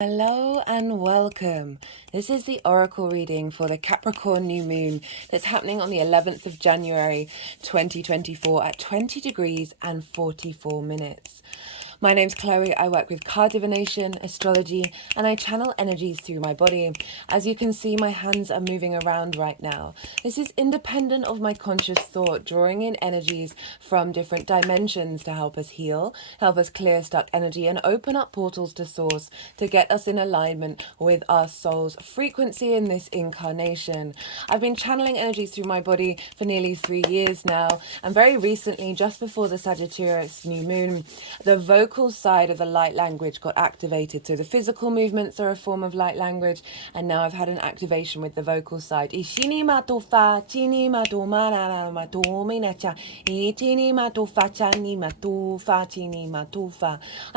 Hello and welcome. This is the Oracle reading for the Capricorn New Moon that's happening on the 11th of January 2024 at 20 degrees and 44 minutes. My name's Chloe. I work with card divination, astrology, and I channel energies through my body. As you can see, my hands are moving around right now. This is independent of my conscious thought, drawing in energies from different dimensions to help us heal, help us clear stuck energy, and open up portals to source to get us in alignment with our soul's frequency in this incarnation. I've been channeling energies through my body for nearly 3 years now, and very recently, just before the Sagittarius new moon, the vocal side of the light language got activated. So the physical movements are a form of light language, and now I've had an activation with the vocal side. I'm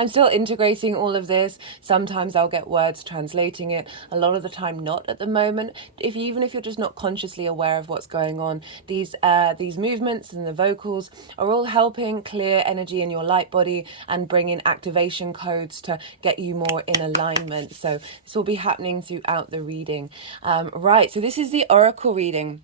still integrating all of this. Sometimes I'll get words translating it, a lot of the time not at the moment. Even if you're just not consciously aware of what's going on, these movements and the vocals are all helping clear energy in your light body and bring in activation codes to get you more in alignment. So this will be happening throughout the reading. Right, so this is the Oracle reading.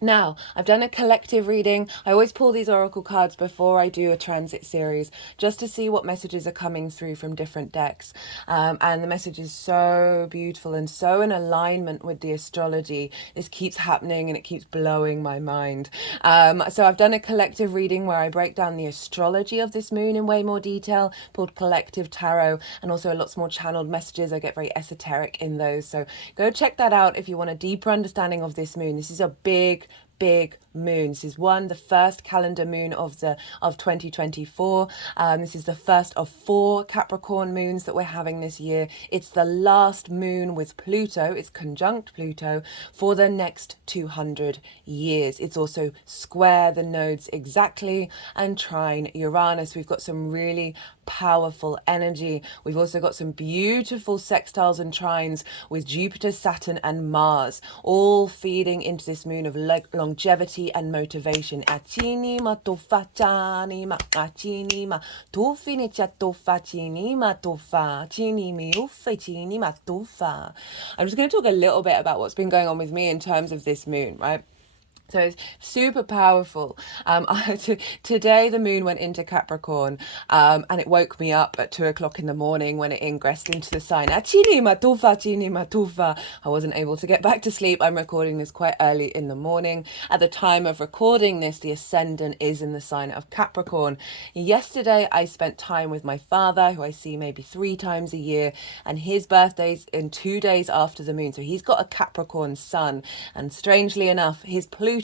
Now, I've done a collective reading. I always pull these oracle cards before I do a transit series, just to see what messages are coming through from different decks. And the message is so beautiful and so in alignment with the astrology. This keeps happening and it keeps blowing my mind. So I've done a collective reading where I break down the astrology of this moon in way more detail, pulled collective tarot, and also lots more channeled messages. I get very esoteric in those. So go check that out if you want a deeper understanding of this moon. This is a big moon. This is the first calendar moon of 2024. This is the first of 4 Capricorn moons that we're having this year. It's the last moon with Pluto. It's conjunct Pluto for the next 200 years. It's also square the nodes exactly and trine Uranus. We've got some really powerful energy. We've also got some beautiful sextiles and trines with Jupiter, Saturn, and Mars, all feeding into this moon of longevity and motivation. I'm just going to talk a little bit about what's been going on with me in terms of this moon, right? So it's super powerful. Today the moon went into Capricorn, and it woke me up at 2 o'clock in the morning when it ingressed into the sign. I wasn't able to get back to sleep. I'm recording this quite early in the morning. At the time of recording this, the ascendant is in the sign of Capricorn. Yesterday I spent time with my father, who I see maybe 3 times a year, and his birthday's in 2 days after the moon. So he's got a Capricorn sun, and strangely enough, his Pluto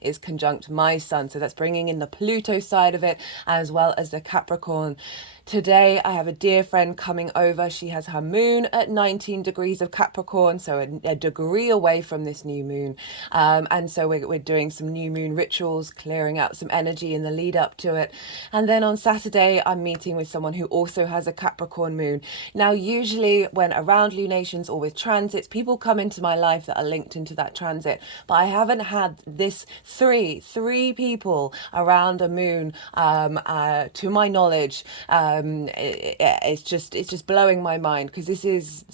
is conjunct my sun, so that's bringing in the Pluto side of it as well as the Capricorn. Today I have a dear friend coming over. She has her moon at 19 degrees of Capricorn, so a degree away from this new moon. And so we're doing some new moon rituals, clearing out some energy in the lead up to it. And then on Saturday, I'm meeting with someone who also has a Capricorn moon. Now, usually when around lunations or with transits, people come into my life that are linked into that transit. But I haven't had this three people around a moon, to my knowledge. It's just blowing my mind, because this is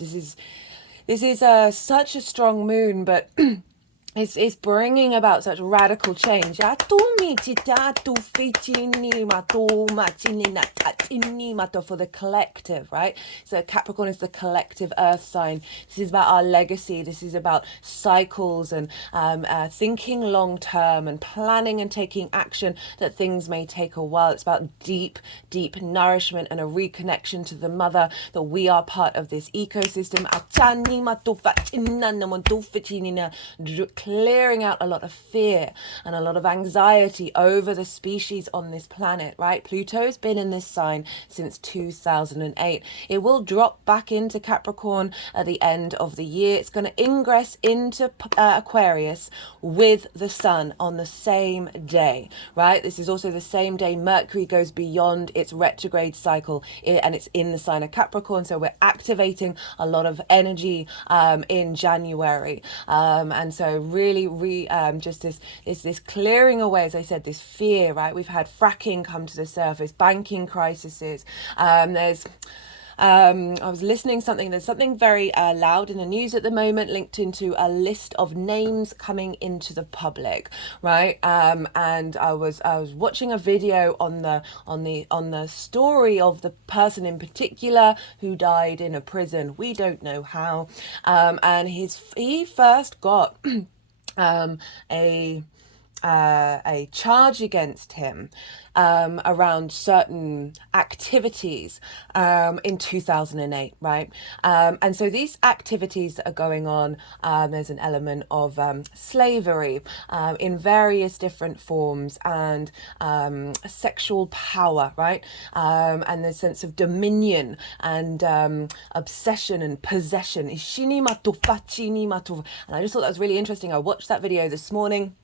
such a strong moon, but it's bringing about such radical change. For the collective, right? So Capricorn is the collective earth sign. This is about our legacy. This is about cycles and thinking long term and planning and taking action that things may take a while. It's about deep nourishment and a reconnection to the mother, that we are part of this ecosystem. Clearing out a lot of fear and a lot of anxiety over the species on this planet, right? Pluto has been in this sign since 2008. It will drop back into Capricorn at the end of the year. It's going to ingress into Aquarius with the sun on the same day, right? This is also the same day Mercury goes beyond its retrograde cycle, and it's in the sign of Capricorn. So we're activating a lot of energy in January, and so really just this clearing away, as I said, this fear, right? We've had fracking come to the surface, banking crises, there's I was listening there's something very loud in the news at the moment, linked into a list of names coming into the public, right? And I was watching a video on the story of the person in particular who died in a prison. We don't know how, and he first got a charge against him around certain activities in 2008, right? And so these activities that are going on, there's an element of slavery in various different forms, and sexual power, right? And the sense of dominion and obsession and possession. And I just thought that was really interesting. I watched that video this morning.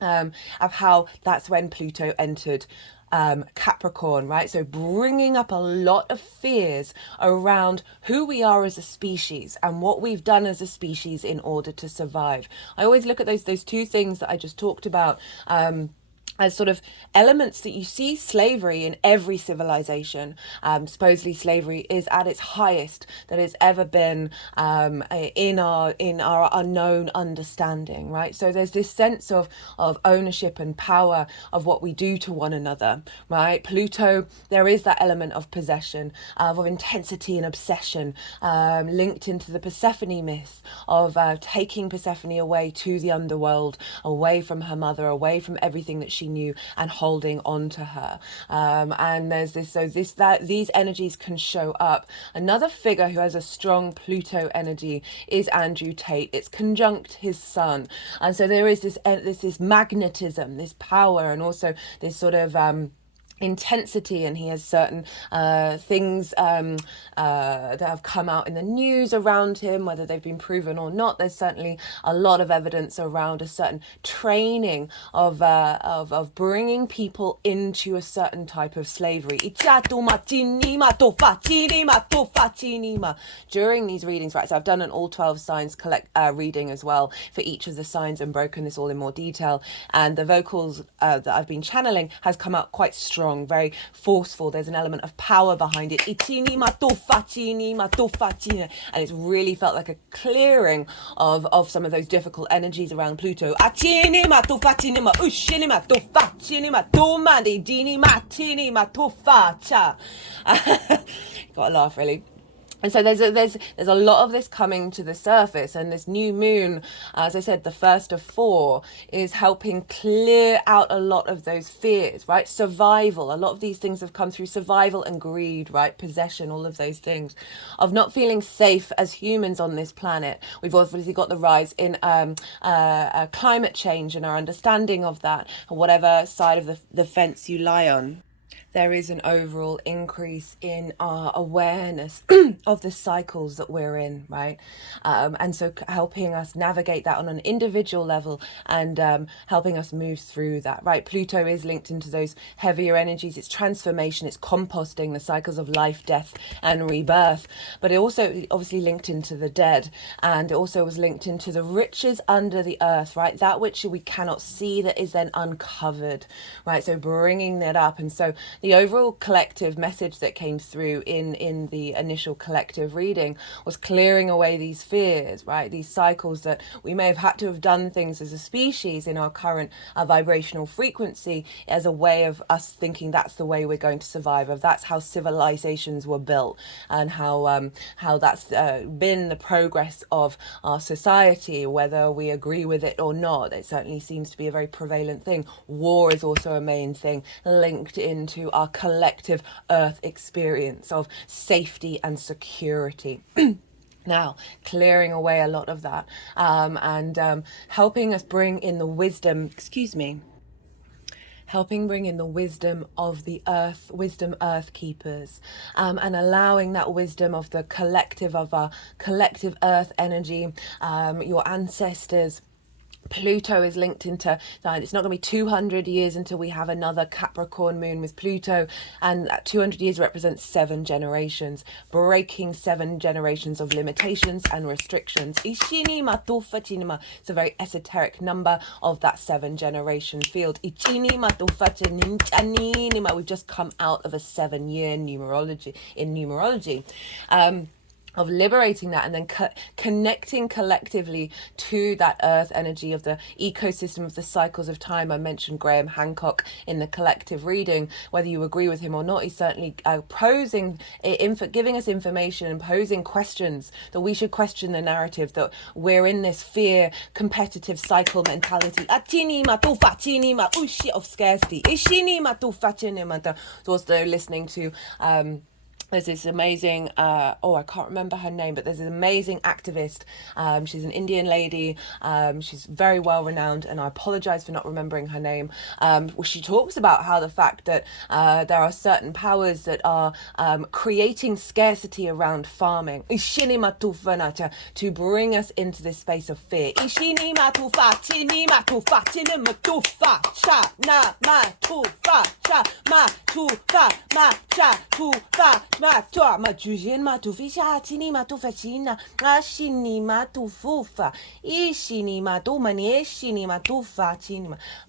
Of how that's when Pluto entered Capricorn, right? So bringing up a lot of fears around who we are as a species and what we've done as a species in order to survive. I always look at those two things that I just talked about, as sort of elements that you see slavery in every civilization. Supposedly slavery is at its highest that it's ever been in our unknown understanding, right? So there's this sense of ownership and power of what we do to one another, right? Pluto, there is that element of possession, of intensity and obsession, linked into the Persephone myth of taking Persephone away to the underworld, away from her mother, away from everything that she knew, and holding on to her. And there's these energies can show up. Another figure who has a strong Pluto energy is Andrew Tate. It's conjunct his sun, and so there is this magnetism, this power, and also this sort of intensity, and he has certain things that have come out in the news around him, whether they've been proven or not. There's certainly a lot of evidence around a certain training of bringing people into a certain type of slavery during these readings, right? So I've done an all 12 signs reading as well for each of the signs and broken this all in more detail, and the vocals that I've been channeling has come out quite strong, very forceful. There's an element of power behind it, and it's really felt like a clearing of some of those difficult energies around Pluto. Got a laugh, really. And so there's a lot of this coming to the surface, and this new moon, as I said, the first of 4, is helping clear out a lot of those fears, right? Survival. A lot of these things have come through survival and greed, right? Possession, all of those things of not feeling safe as humans on this planet. We've obviously got the rise in climate change and our understanding of that, whatever side of the fence you lie on. There is an overall increase in our awareness of the cycles that we're in, right? And so helping us navigate that on an individual level, and helping us move through that, right? Pluto is linked into those heavier energies. It's transformation, it's composting, the cycles of life, death, and rebirth. But it also obviously linked into the dead, and it also was linked into the riches under the earth, right? That which we cannot see that is then uncovered, right? So bringing that up. And so the overall collective message that came through in the initial collective reading was clearing away these fears, right? These cycles that we may have had to have done things as a species in our current vibrational frequency as a way of us thinking that's the way we're going to survive, of that's how civilizations were built, and how that's been the progress of our society, whether we agree with it or not. It certainly seems to be a very prevalent thing. War is also a main thing linked into our collective earth experience of safety and security. Now, clearing away a lot of that, and helping us bring in the wisdom, helping bring in the wisdom of the earth, wisdom earth keepers, and allowing that wisdom of the collective, of our collective earth energy, your ancestors, Pluto is linked into that. It's not going to be 200 years until we have another Capricorn moon with Pluto, and that 200 years represents 7 generations, breaking 7 generations of limitations and restrictions. It's a very esoteric number of that 7 generation field. We've just come out of a 7-year numerology. Of liberating that, and then connecting collectively to that earth energy of the ecosystem of the cycles of time. I mentioned Graham Hancock in the collective reading. Whether you agree with him or not, he's certainly giving us information and posing questions that we should question the narrative that we're in this fear, competitive cycle mentality of scarcity. Also listening to there's this amazing, I can't remember her name, but there's an amazing activist. She's an Indian lady. She's very well renowned, and I apologize for not remembering her name. She talks about how the fact that there are certain powers that are creating scarcity around farming to bring us into this space of fear.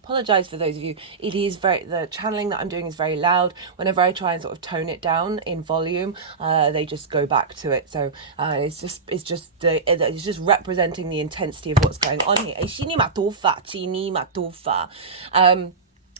Apologize for those of you. It is the channeling that I'm doing is very loud. Whenever I try and sort of tone it down in volume, they just go back to it. So it's just representing the intensity of what's going on here.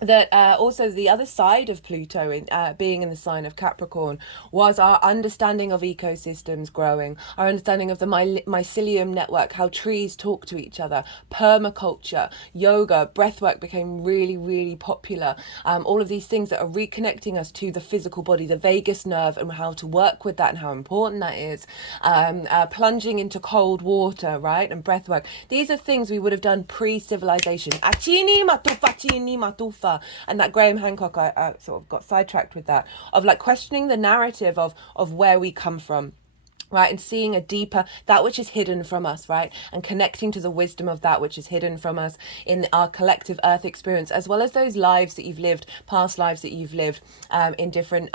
That also the other side of Pluto being in the sign of Capricorn was our understanding of ecosystems growing, our understanding of the mycelium network, how trees talk to each other, permaculture, yoga, breathwork became really, really popular. All of these things that are reconnecting us to the physical body, the vagus nerve, and how to work with that and how important that is. Plunging into cold water, right, and breathwork. These are things we would have done pre-civilization. And that Graham Hancock, I sort of got sidetracked with that, of like questioning the narrative of where we come from. Right, and seeing a deeper, that which is hidden from us, right, and connecting to the wisdom of that which is hidden from us in our collective earth experience, as well as those lives that you've lived, past lives that you've lived in different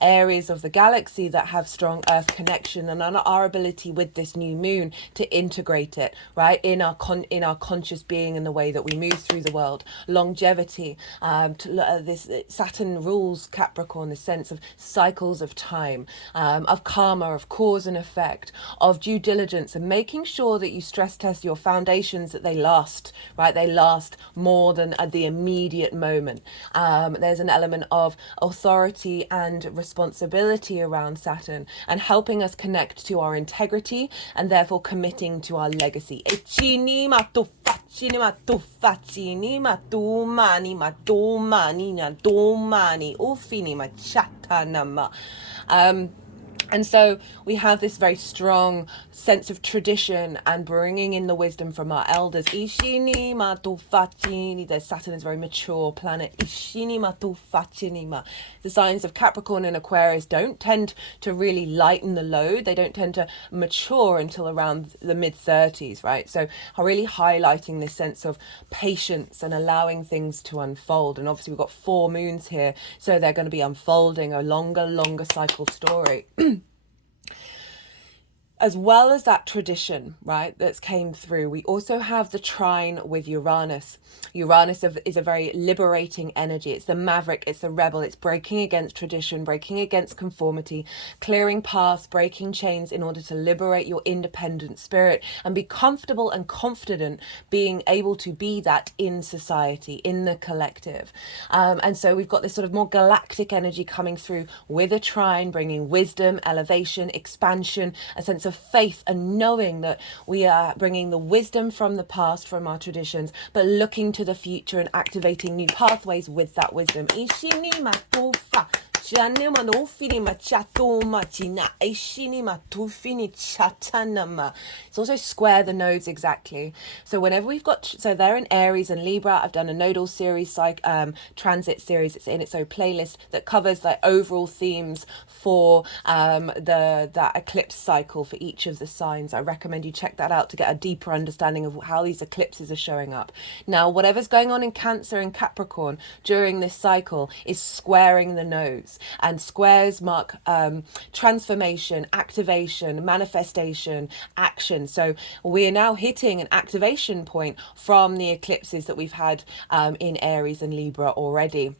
areas of the galaxy that have strong earth connection, and our ability with this new moon to integrate it, right, in our conscious being and the way that we move through the world. Longevity, this Saturn rules Capricorn, the sense of cycles of time, of karma, of cause and effect, of due diligence, and making sure that you stress test your foundations, that they last, right? They last more than at the immediate moment. There's an element of authority and responsibility around Saturn, and helping us connect to our integrity and therefore committing to our legacy. And so we have this very strong sense of tradition and bringing in the wisdom from our elders. The Saturn is a very mature planet. The signs of Capricorn and Aquarius don't tend to really lighten the load. They don't tend to mature until around the mid-30s, right? So really highlighting this sense of patience and allowing things to unfold. And obviously we've got 4 moons here, so they're going to be unfolding a longer cycle story. As well as that tradition, right, that's came through, we also have the trine with Uranus. Uranus is a very liberating energy. It's the maverick, it's the rebel, it's breaking against tradition, breaking against conformity, clearing paths, breaking chains in order to liberate your independent spirit and be comfortable and confident being able to be that in society, in the collective. And so we've got this sort of more galactic energy coming through with a trine, bringing wisdom, elevation, expansion, a sense of faith and knowing that we are bringing the wisdom from the past, from our traditions, but looking to the future and activating new pathways with that wisdom. It's also square the nodes exactly. So whenever we've got, so they're in Aries and Libra. I've done a nodal series, transit series. It's in its own playlist that covers the overall themes for that eclipse cycle for each of the signs. I recommend you check that out to get a deeper understanding of how these eclipses are showing up. Now, whatever's going on in Cancer and Capricorn during this cycle is squaring the nodes, and squares mark transformation, activation, manifestation, action. So we're now hitting an activation point from the eclipses that we've had in Aries and Libra already.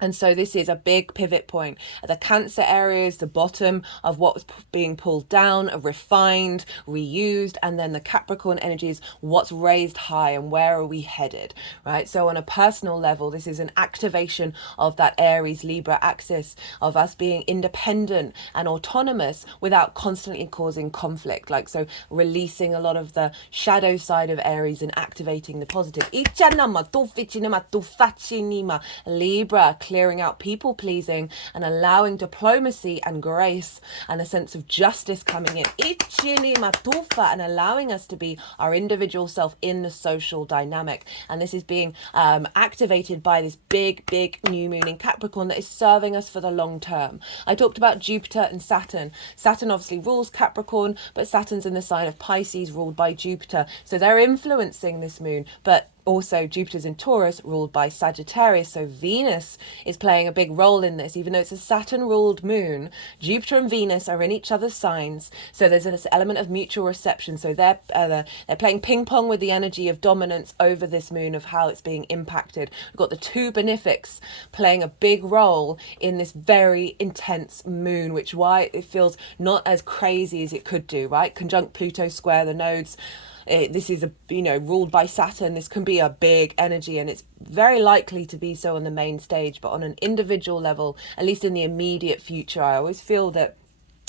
And so this is a big pivot point. The Cancer area is the bottom of what's being pulled down, refined, reused, and then the Capricorn energy is what's raised high and where are we headed, right? So on a personal level, this is an activation of that Aries Libra axis of us being independent and autonomous without constantly causing conflict. Like, so releasing a lot of the shadow side of Aries and activating the positive. Libra, clearing out people pleasing and allowing diplomacy and grace and a sense of justice coming in, and allowing us to be our individual self in the social dynamic. And this is being activated by this big new moon in Capricorn that is serving us for the long term. I talked about Jupiter and Saturn. Saturn obviously rules Capricorn, but Saturn's in the sign of Pisces, ruled by Jupiter, so they're influencing this moon. But also Jupiter's in Taurus, ruled by Sagittarius, so Venus is playing a big role in this. Even though it's a Saturn-ruled moon, Jupiter and Venus are in each other's signs, so there's this element of mutual reception. So they're playing ping pong with the energy of dominance over this moon, of how it's being impacted. We've got the two benefics playing a big role in this very intense moon, which why it feels not as crazy as it could do, right? Conjunct Pluto, square the nodes. This is ruled by Saturn. This can be a big energy, and it's very likely to be so on the main stage. But on an individual level, at least in the immediate future, I always feel that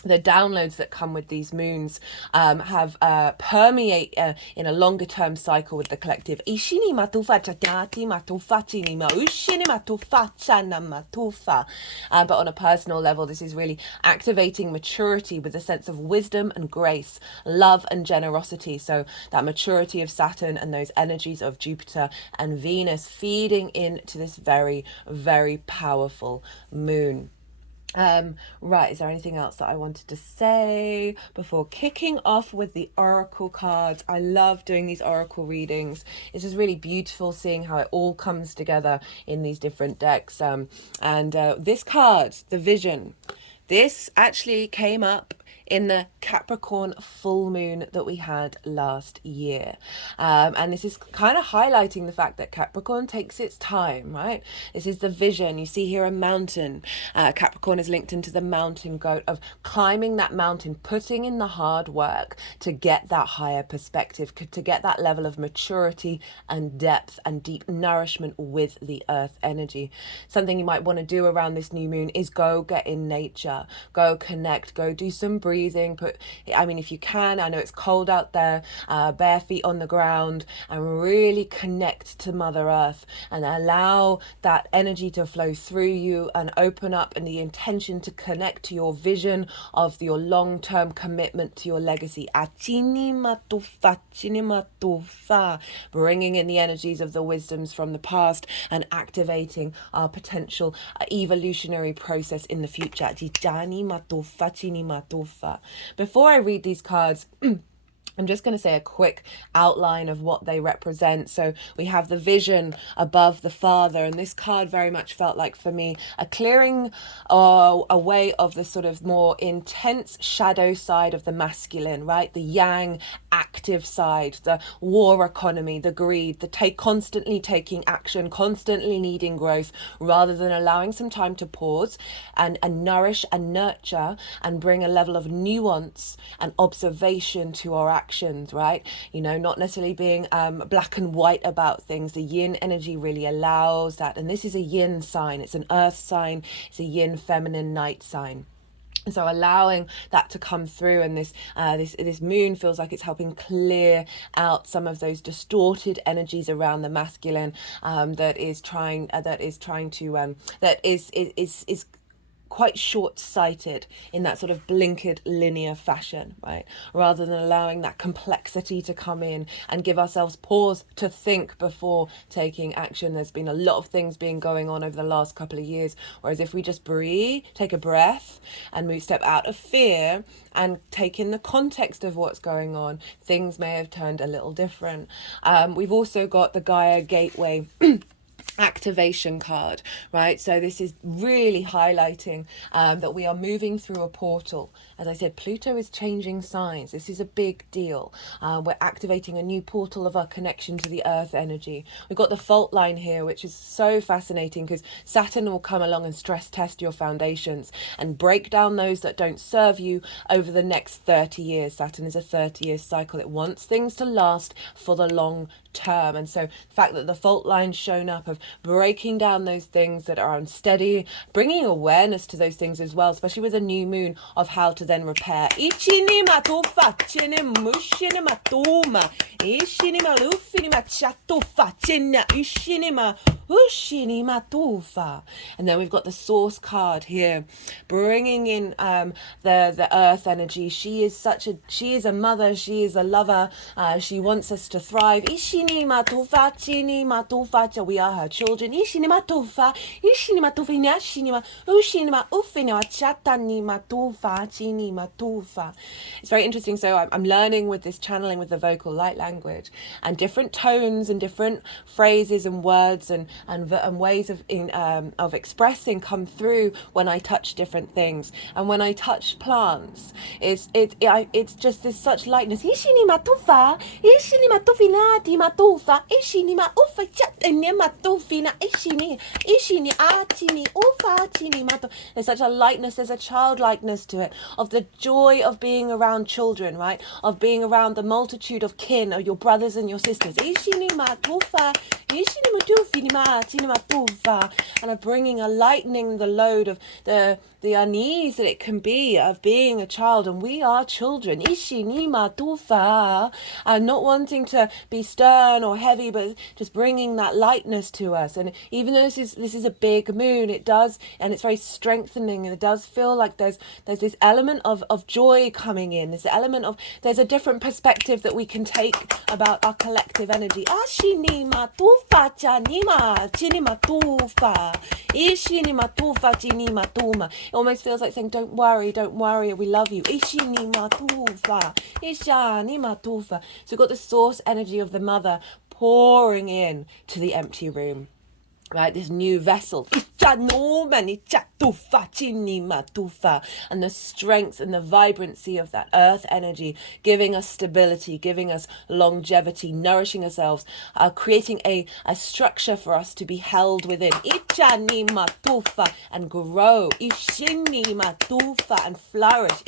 the downloads that come with these moons have permeate in a longer term cycle with the collective. But on a personal level, this is really activating maturity with a sense of wisdom and grace, love and generosity. So that maturity of Saturn and those energies of Jupiter and Venus feeding into this very, very powerful moon. Right, is there anything else that I wanted to say before kicking off with the oracle cards? I love doing these oracle readings. It's just really beautiful seeing how it all comes together in these different decks. This card, the Vision, this actually came up in the Capricorn full moon that we had last year. And this is kind of highlighting the fact that Capricorn takes its time, right? This is the vision. You see here a mountain. Capricorn is linked into the mountain goat of climbing that mountain, putting in the hard work to get that higher perspective, to get that level of maturity and depth and deep nourishment with the earth energy. Something you might want to do around this new moon is go get in nature, go connect, go do some breathing. If you can, I know it's cold out there, bare feet on the ground, and really connect to Mother Earth and allow that energy to flow through you and open up, and the intention to connect to your vision of your long-term commitment to your legacy. Bringing in the energies of the wisdoms from the past and activating our potential evolutionary process in the future. Before I read these cards, I'm just going to say a quick outline of what they represent. So we have the vision above the father, and this card very much felt like, for me, a clearing away of the sort of more intense shadow side of the masculine, right? The yang active side, the war economy, the greed, the constantly taking action, constantly needing growth, rather than allowing some time to pause and nourish and nurture and bring a level of nuance and observation to our actions, right? Not necessarily being black and white about things. The yin energy really allows that. And this is a yin sign. It's an earth sign. It's a yin feminine night sign. And so allowing that to come through, and this moon feels like it's helping clear out some of those distorted energies around the masculine that is quite short-sighted in that sort of blinkered linear fashion, right? Rather than allowing that complexity to come in and give ourselves pause to think before taking action. There's been a lot of things being going on over the last couple of years, whereas if we just breathe, take a breath and step out of fear and take in the context of what's going on, things may have turned a little different. We've also got the Gaia Gateway activation card, right? So this is really highlighting that we are moving through a portal. As I said, Pluto is changing signs. This is a big deal. We're activating a new portal of our connection to the earth energy. We've got the fault line here, which is so fascinating because Saturn will come along and stress test your foundations and break down those that don't serve you over the next 30 years. Saturn is a 30-year cycle. It wants things to last for the long term. And so the fact that the fault line's shown up of breaking down those things that are unsteady, bringing awareness to those things as well, especially with a new moon, of how to then repair. And then we've got the source card here, bringing in the earth energy. She is a mother, she is a lover, she wants us to thrive. We are her children. It's very interesting. So I'm learning with this channeling with the vocal light language, and different tones and different phrases and words and ways of expressing come through when I touch different things. And when I touch plants, it's just this such lightness. There's such a lightness, there's a childlikeness to it, of the joy of being around children, right? Of being around the multitude of kin, of your brothers and your sisters. And of bringing a lightening the load of the unease that it can be of being a child, and we are children. And not wanting to be stern or heavy, but just bringing that lightness to us. And even though this is a big moon, it does, and it's very strengthening, and it does feel like there's this element of joy coming in. This element of, there's a different perspective that we can take about our collective energy. It almost feels like saying, don't worry, we love you. So we've got the source energy of the mother pouring in to the empty room, right? This new vessel. And the strength and the vibrancy of that earth energy, giving us stability, giving us longevity, nourishing ourselves, creating a structure for us to be held within. And grow. And flourish.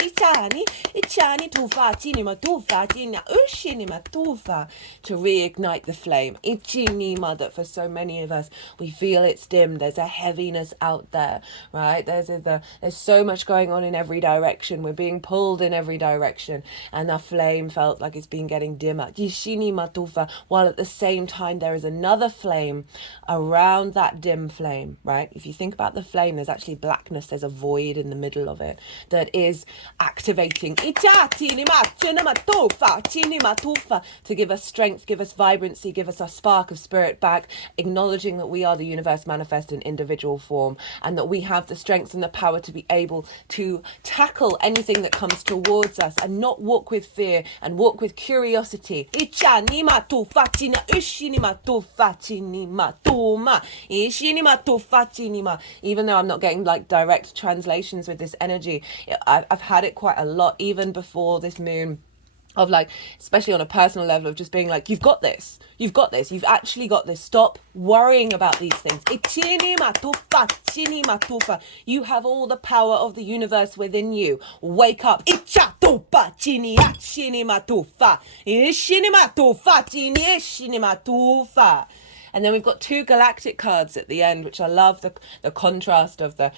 To reignite the flame. That for so many of us, we feel it's dim. There's a heaviness out there, right? There's so much going on in every direction. We're being pulled in every direction, and the flame felt like it's been getting dimmer. While at the same time there is another flame around that dim flame, right? If you think about the flame, there's actually blackness. There's a void in the middle of it that is activating to give us strength, give us vibrancy, give us our spark of spirit back, acknowledging that we are the universe manifest in individual form, and that we have the strength and the power to be able to tackle anything that comes towards us, and not walk with fear and walk with curiosity. Even though I'm not getting like direct translations with this energy, I've had it quite a lot even before this moon, of like, especially on a personal level, of just being like, you've actually got this, stop worrying about these things. You have all the power of the universe within you. Wake up. And then we've got 2 galactic cards at the end, which I love the contrast of the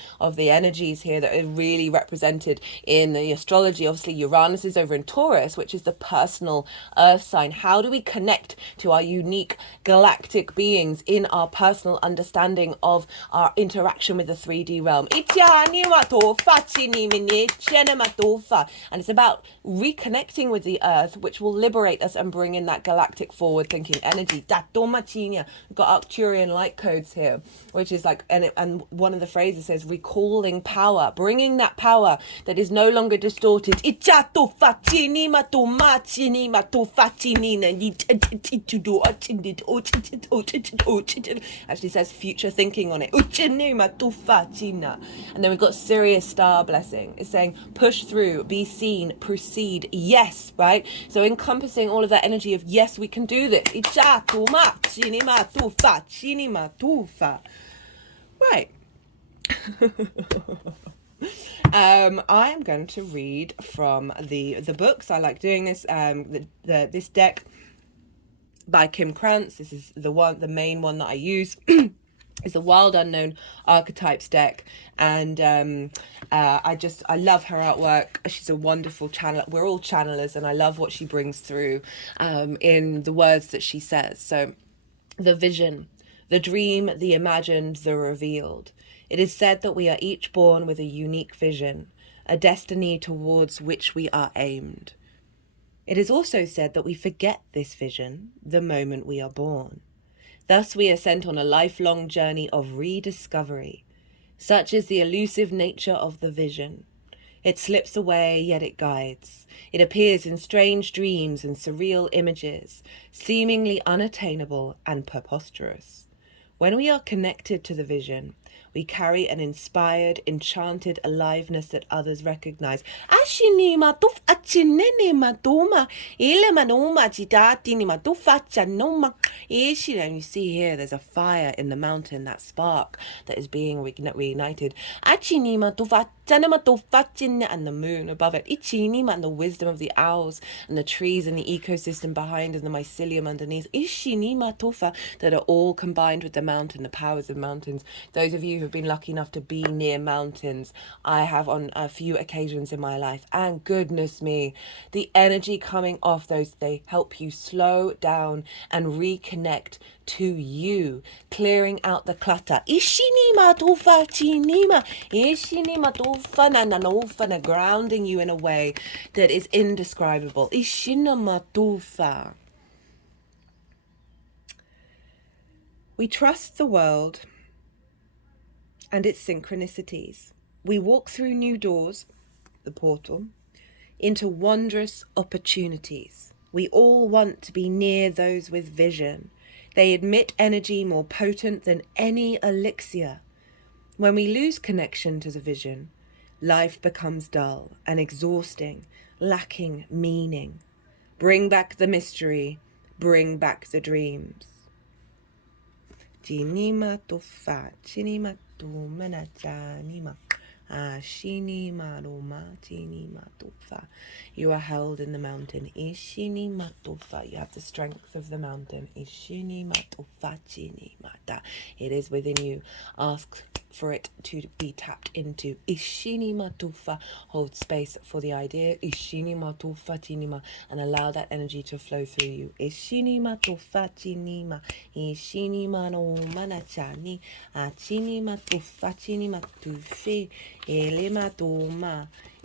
energies here that are really represented in the astrology. Obviously, Uranus is over in Taurus, which is the personal earth sign. How do we connect to our unique galactic beings in our personal understanding of our interaction with the 3D realm? And it's about reconnecting with the earth, which will liberate us and bring in that galactic forward thinking energy. We've got Arcturian light codes here, which is like, and one of the phrases says recalling power, bringing that power that is no longer distorted. Actually says future thinking on it. And then we've got Sirius star blessing. It's saying push through, be seen, proceed. Yes, right? So encompassing all of that energy of yes, we can do this. Right. I am going to read from the books. I like doing this. This deck by Krans. This is the main one that I use. It's the Wild Unknown Archetypes deck, and I love her artwork. She's a wonderful channel. We're all channelers, and I love what she brings through in the words that she says. So, the vision, the dream, the imagined, the revealed. It is said that we are each born with a unique vision, a destiny towards which we are aimed. It is also said that we forget this vision the moment we are born. Thus we are sent on a lifelong journey of rediscovery. Such is the elusive nature of the vision. It slips away, yet it guides. It appears in strange dreams and surreal images, seemingly unattainable and preposterous. When we are connected to the vision, we carry an inspired, enchanted aliveness that others recognize. You see here, there's a fire in the mountain, that spark that is being reignited. And the moon above it. And the wisdom of the owls and the trees and the ecosystem behind and the mycelium underneath. That are all combined with the mountain, the powers of mountains. Those of you who have been lucky enough to be near mountains, I have on a few occasions in my life, and goodness me, the energy coming off those, they help you slow down and reconnect to you, clearing out the clutter. Grounding you in a way that is indescribable. We trust the world and its synchronicities. We walk through new doors, the portal, into wondrous opportunities. We all want to be near those with vision. They emit energy more potent than any elixir. When we lose connection to the vision, life becomes dull and exhausting, lacking meaning. Bring back the mystery, bring back the dreams. You are held in the mountain. You have the strength of the mountain. It is within you. Ask for it to be tapped into. Hold space for the idea. And allow that energy to flow through you.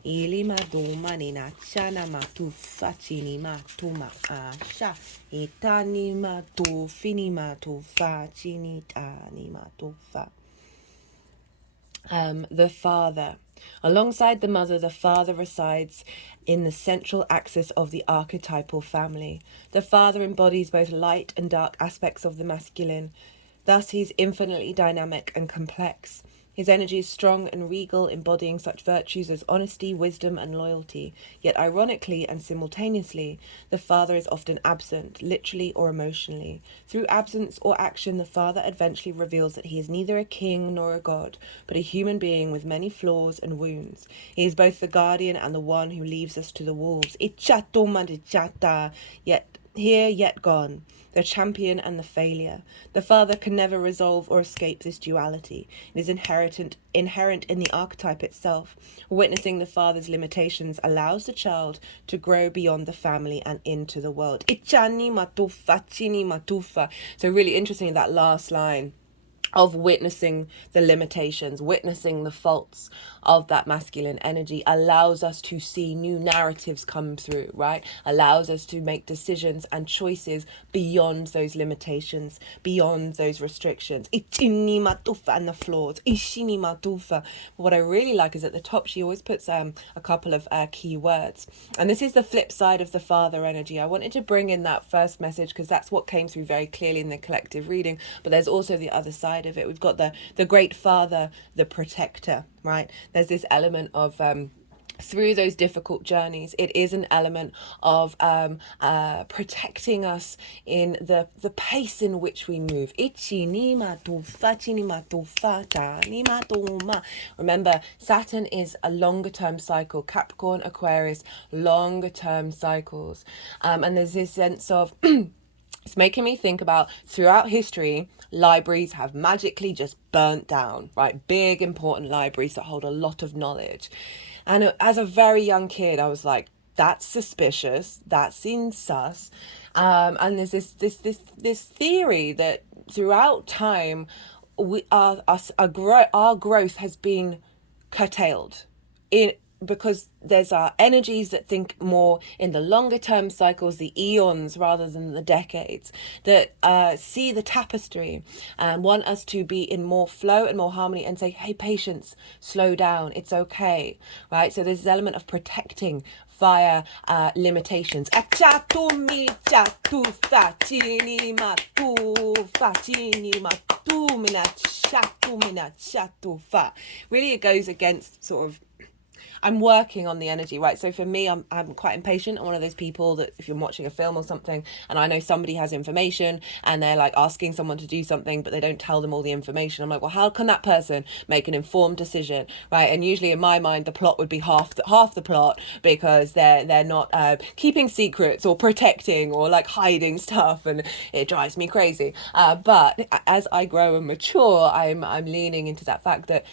Ilima doma ni na chana matufa chini matuma asha itani matu fini matufa chini tani matufa. The father. Alongside the mother, the father resides in the central axis of the archetypal family. The father embodies both light and dark aspects of the masculine. Thus, he is infinitely dynamic and complex. His energy is strong and regal, embodying such virtues as honesty, wisdom, and loyalty. Yet ironically and simultaneously, the father is often absent, literally or emotionally. Through absence or action, the father eventually reveals that he is neither a king nor a god, but a human being with many flaws and wounds. He is both the guardian and the one who leaves us to the wolves. Yet Here yet gone, the champion and the failure. The father can never resolve or escape this duality. It is inherent in the archetype itself. Witnessing the father's limitations allows the child to grow beyond the family and into the world. Ichani matufa, chini matufa. So really interesting, that last line of witnessing the limitations, witnessing the faults of that masculine energy allows us to see new narratives come through, right? Allows us to make decisions and choices beyond those limitations, beyond those restrictions. Ichini matufa, and the flaws. Ishini matufa. What I really like is at the top, she always puts a couple of key words. And this is the flip side of the father energy. I wanted to bring in that first message because that's what came through very clearly in the collective reading. But there's also the other side of it. We've got the great father, the protector, right? There's this element of through those difficult journeys, it is an element of protecting us in the pace in which we move. Remember, Saturn is a longer term cycle. Capricorn, Aquarius, longer term cycles. And there's this sense of it's making me think about throughout history, libraries have magically just burnt down, right? Big, important libraries that hold a lot of knowledge. And as a very young kid, I was like, that's suspicious. That seems sus. And there's this theory that throughout time, our growth has been curtailed because there's our energies that think more in the longer term cycles, the eons rather than the decades, that see the tapestry and want us to be in more flow and more harmony and say, hey, patience, slow down, it's okay, right? So there's this element of protecting via limitations. Really, it goes against sort of, I'm working on the energy, right? So for me, I'm quite impatient. I'm one of those people that if you're watching a film or something and I know somebody has information and they're like asking someone to do something, but they don't tell them all the information. I'm like, well, how can that person make an informed decision, right? And usually in my mind, the plot would be half the plot because they're not keeping secrets or protecting or like hiding stuff, and it drives me crazy. But as I grow and mature, I'm leaning into that fact that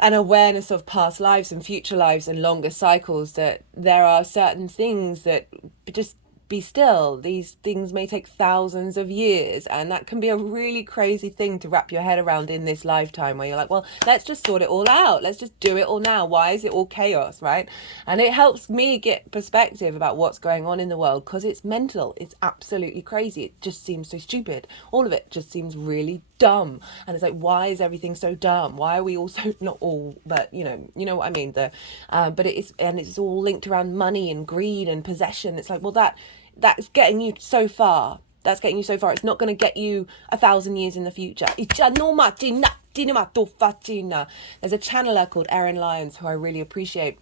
an awareness of past lives and future lives and longer cycles, that there are certain things that just be still. These things may take thousands of years, and that can be a really crazy thing to wrap your head around in this lifetime, where you're like, well, let's just sort it all out, let's just do it all now, why is it all chaos, right? And it helps me get perspective about what's going on in the world, because it's mental, it's absolutely crazy, it just seems so stupid, all of it just seems really dumb. And it's like, why is everything so dumb? Why are we all so, not all, but you know what I mean, but it's all linked around money and greed and possession. It's like, well, that's getting you so far. That's getting you so far. It's not going to get you 1,000 years in the future. There's a channeler called Erin Lyons who I really appreciate.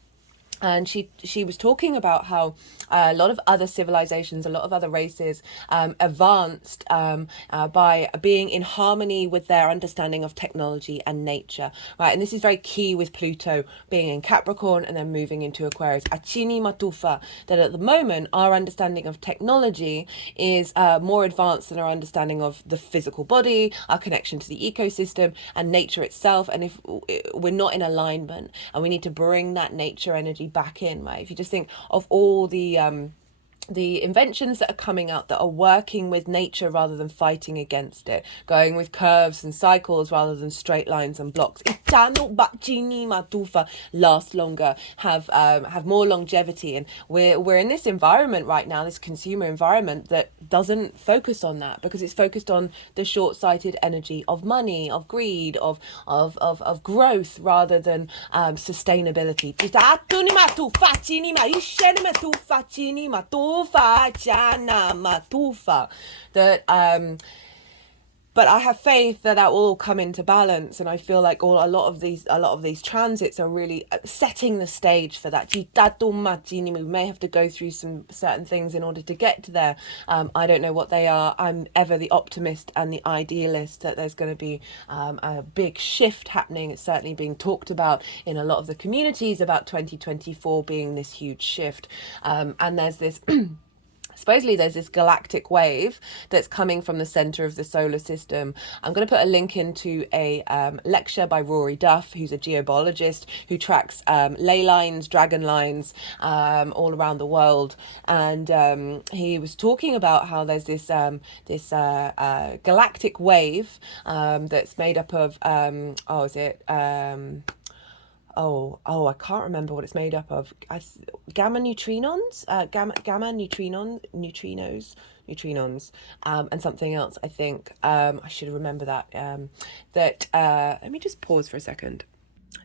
And she was talking about how a lot of other civilizations, a lot of other races advanced by being in harmony with their understanding of technology and nature, right? And this is very key with Pluto being in Capricorn and then moving into Aquarius. Achini matufa, that at the moment our understanding of technology is more advanced than our understanding of the physical body, our connection to the ecosystem and nature itself. And if we're not in alignment, and we need to bring that nature energy back in, right? If you just think of all the inventions that are coming out that are working with nature rather than fighting against it, going with curves and cycles rather than straight lines and blocks, last longer, have more longevity. And we're in this environment right now, this consumer environment that doesn't focus on that, because it's focused on the short-sighted energy of money, of greed, of growth rather than sustainability. That but I have faith that will all come into balance, and I feel like a lot of these transits are really setting the stage for that. We may have to go through some certain things in order to get to there. I don't know what they are. I'm ever the optimist and the idealist that there's going to be a big shift happening. It's certainly being talked about in a lot of the communities about 2024 being this huge shift, and there's this Supposedly there's this galactic wave that's coming from the center of the solar system. I'm going to put a link into a lecture by Rory Duff, who's a geobiologist who tracks ley lines, dragon lines all around the world. And he was talking about how there's this galactic wave that's made up of, I can't remember what it's made up of. Gamma neutrinos, neutrinos, and something else. I think I should remember that. Let me just pause for a second.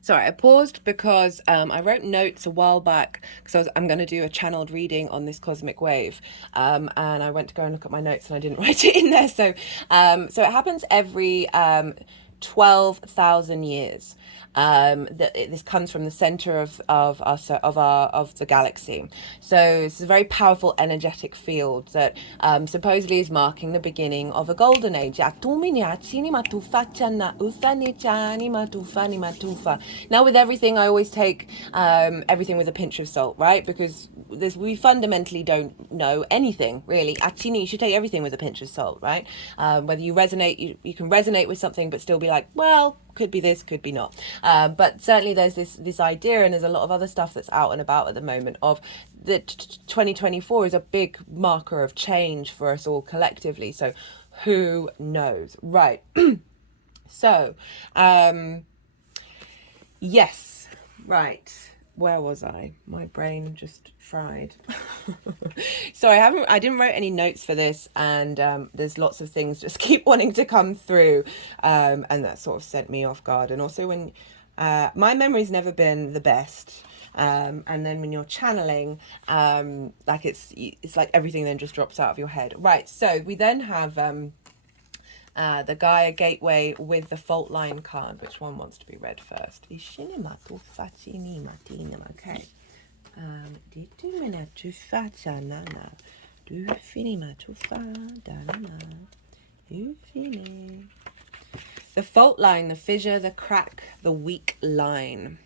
Sorry, I paused because I wrote notes a while back because I'm going to do a channeled reading on this cosmic wave, and I went to go and look at my notes and I didn't write it in there. So it happens every 12,000 years. This comes from the center of the galaxy. So it's a very powerful energetic field that supposedly is marking the beginning of a golden age. Now, with everything, I always take everything with a pinch of salt, right? Because we fundamentally don't know anything, really. You should take everything with a pinch of salt, right? Whether you resonate, you can resonate with something, but still be like, well, could be this, could be not. But certainly there's this idea, and there's a lot of other stuff that's out and about at the moment, of that 2024 is a big marker of change for us all collectively. So who knows? Right. So, yes, right. Where was I? My brain just fried. So I didn't write any notes for this, and there's lots of things just keep wanting to come through, and that sort of sent me off guard. And also when my memory's never been the best, and then when you're channeling, like it's like everything then just drops out of your head. Right, so we then have the Gaia Gateway with the fault line card. Which one wants to be read first? Okay. The fault line, the fissure, the crack, the weak line.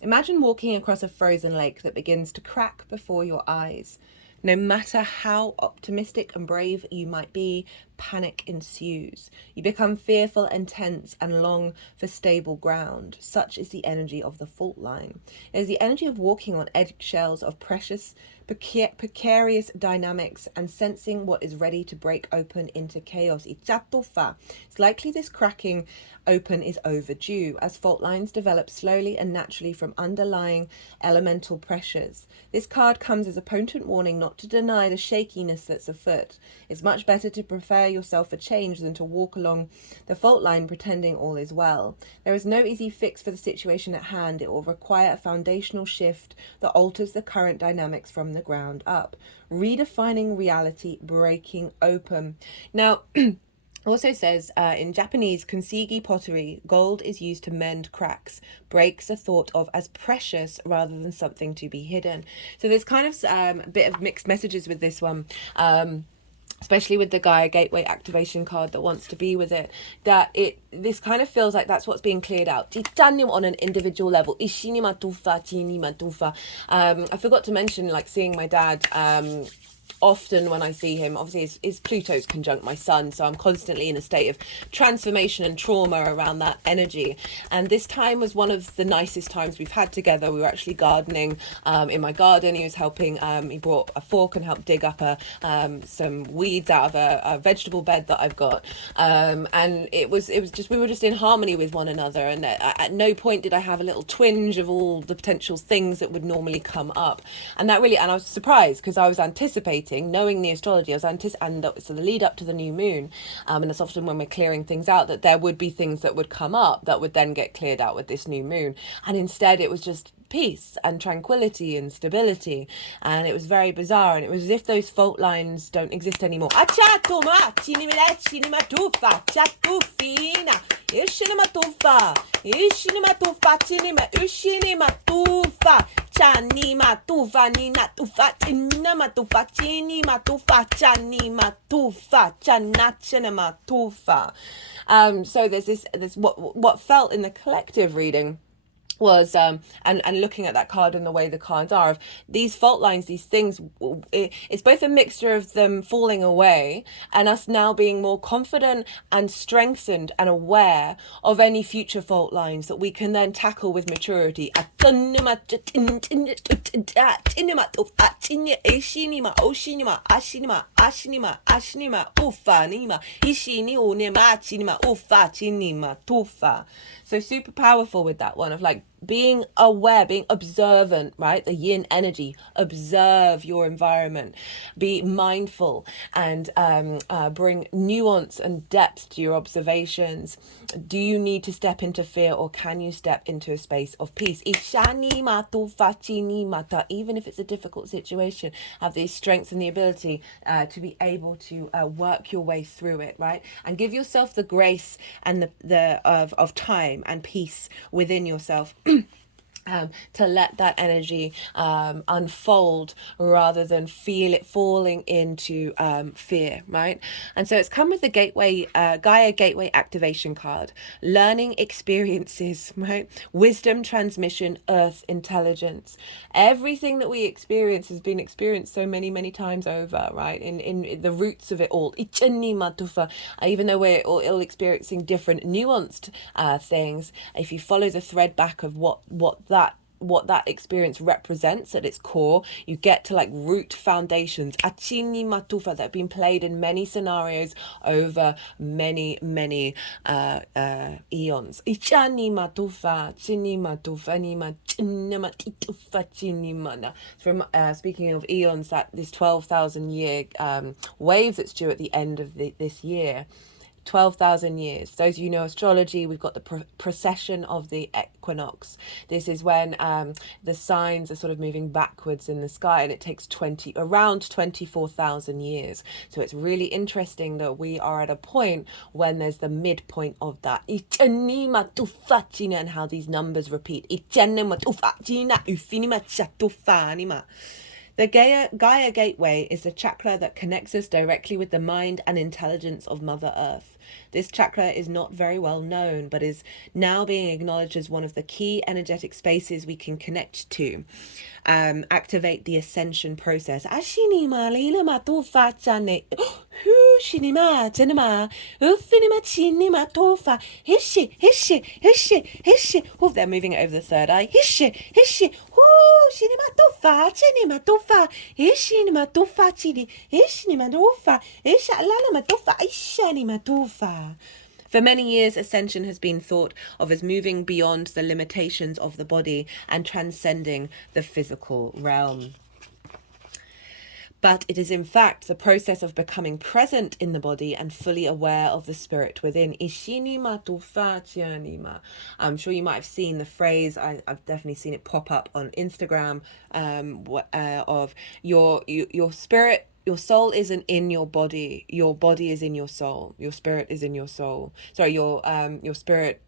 Imagine walking across a frozen lake that begins to crack before your eyes. No matter how optimistic and brave you might be, panic ensues. You become fearful and tense and long for stable ground. Such is the energy of the fault line. It is the energy of walking on eggshells of precious, precarious dynamics and sensing what is ready to break open into chaos. It's likely this cracking open is overdue, as fault lines develop slowly and naturally from underlying elemental pressures. This card comes as a potent warning not to deny the shakiness that's afoot. It's much better to prepare yourself for change than to walk along the fault line pretending all is well. There is no easy fix for the situation at hand. It will require a foundational shift that alters the current dynamics from the ground up. Redefining reality, breaking open. Now, also says in Japanese kintsugi pottery, gold is used to mend cracks. Breaks are thought of as precious rather than something to be hidden. So there's kind of a bit of mixed messages with this one. Especially with the Gaia Gateway activation card that wants to be with it, this kind of feels like that's what's being cleared out on an individual level. I forgot to mention, like, seeing my dad often when I see him, obviously is Pluto's conjunct my sun, so I'm constantly in a state of transformation and trauma around that energy. And this time was one of the nicest times we've had together. We were actually gardening in my garden. He was helping, he brought a fork and helped dig up some weeds out of a vegetable bed that I've got, and it was just, we were just in harmony with one another, and at no point did I have a little twinge of all the potential things that would normally come up. And I was surprised because I was anticipating, knowing the astrology, so the lead up to the new moon, and it's often when we're clearing things out that there would be things that would come up that would then get cleared out with this new moon, and instead it was just peace and tranquility and stability, and it was very bizarre, and it was as if those fault lines don't exist anymore. So there's this what felt in the collective reading was and looking at that card and the way the cards are of these fault lines, these things, it's both a mixture of them falling away and us now being more confident and strengthened and aware of any future fault lines that we can then tackle with maturity. So super powerful with that one of like being aware, being observant, right? The yin energy, observe your environment, be mindful, and bring nuance and depth to your observations. Do you need to step into fear, or can you step into a space of peace? Even if it's a difficult situation, have the strength and the ability to be able to work your way through it, right? And give yourself the grace and the of time and peace within yourself. To let that energy unfold rather than feel it falling into fear, right? And so it's come with the gateway, Gaia Gateway Activation card, learning experiences, right? Wisdom transmission, earth intelligence. Everything that we experience has been experienced so many times over, right? In the roots of it all, even though we're all experiencing different nuanced things, if you follow the thread back of what that experience represents at its core, you get to like root foundations achini matufa that have been played in many scenarios over many eons. Ichani matufa chini matufa ni matufa chini mana. From speaking of eons, that this 12,000 year wave that's due at the end of this year. 12,000 years. Those of you know astrology, we've got the precession of the equinox. This is when the signs are sort of moving backwards in the sky, and it takes around 24,000 years. So it's really interesting that we are at a point when there's the midpoint of that. And how these numbers repeat. The Gaia Gateway is the chakra that connects us directly with the mind and intelligence of Mother Earth. This chakra is not very well known, but is now being acknowledged as one of the key energetic spaces we can connect to. Activate the ascension process. Oh, they're moving it over the third eye. For many years, ascension has been thought of as moving beyond the limitations of the body and transcending the physical realm. But it is in fact the process of becoming present in the body and fully aware of the spirit within. I'm sure you might have seen the phrase, I've definitely seen it pop up on Instagram, of your spirit. Your soul isn't in your body is in your soul. Your spirit is in your soul. Sorry, your spirit,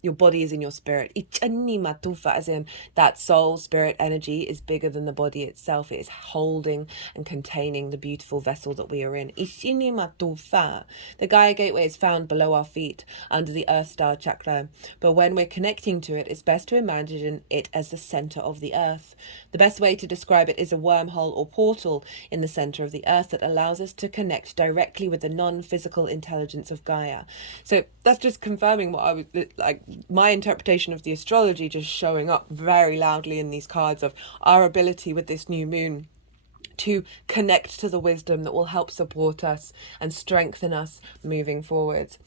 your body is in your spirit. As in that soul, spirit energy is bigger than the body itself. It is holding and containing the beautiful vessel that we are in. The Gaia Gateway is found below our feet, under the Earth Star chakra. But when we're connecting to it, it's best to imagine it as the center of the Earth. The best way to describe it is a wormhole or portal in the center of the Earth that allows us to connect directly with the non-physical intelligence of Gaia. So that's just confirming what I was like. My interpretation of the astrology just showing up very loudly in these cards of our ability with this new moon to connect to the wisdom that will help support us and strengthen us moving forwards.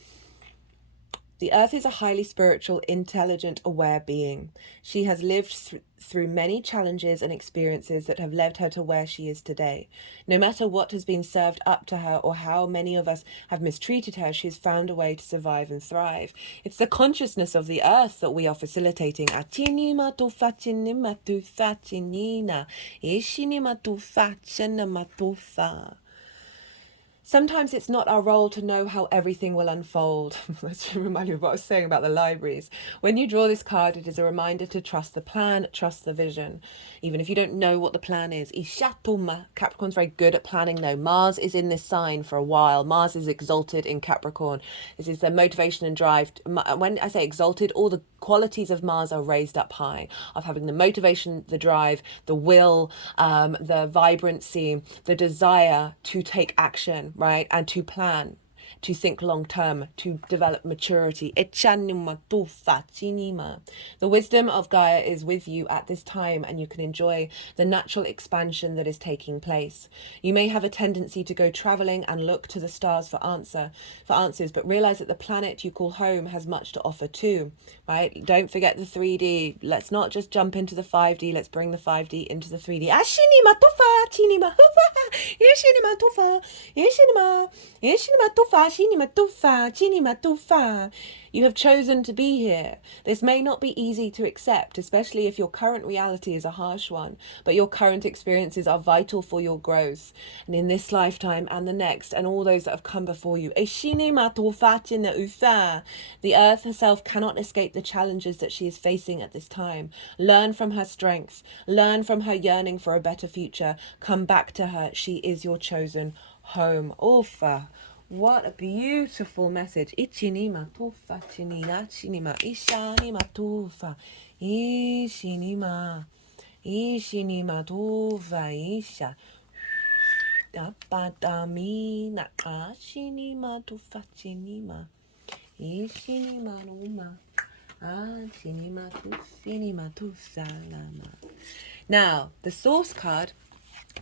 The Earth is a highly spiritual, intelligent, aware being. She has lived through many challenges and experiences that have led her to where she is today. No matter what has been served up to her or how many of us have mistreated her, she has found a way to survive and thrive. It's the consciousness of the Earth that we are facilitating. Sometimes it's not our role to know how everything will unfold. Let's remind you of what I was saying about the libraries. When you draw this card, it is a reminder to trust the plan, trust the vision. Even if you don't know what the plan is. Capricorn's very good at planning though. Mars is in this sign for a while. Mars is exalted in Capricorn. This is the motivation and drive. When I say exalted, all the qualities of Mars are raised up high, of having the motivation, the drive, the will, the vibrancy, the desire to take action, right? And to plan, to think long term, to develop maturity. The wisdom of Gaia is with you at this time, and you can enjoy the natural expansion that is taking place. You may have a tendency to go traveling and look to the stars for answers, but realize that the planet you call home has much to offer too, right? Don't forget the 3D. Let's not just jump into the 5D. Let's bring the 5D into the 3D. You have chosen to be here. This may not be easy to accept, especially if your current reality is a harsh one, but your current experiences are vital for your growth. And in this lifetime and the next, and all those that have come before you, the earth herself cannot escape the challenges that she is facing at this time. Learn from her strength. Learn from her yearning for a better future. Come back to her. She is your chosen home. Ufa. What a beautiful message. Ichinima tufa chinina chinima ishanima tufa ishinima ishinima tufa isha dapadami nakashinima tufa chinima ishinima numa chinima tufinima tusalama. Now, the source card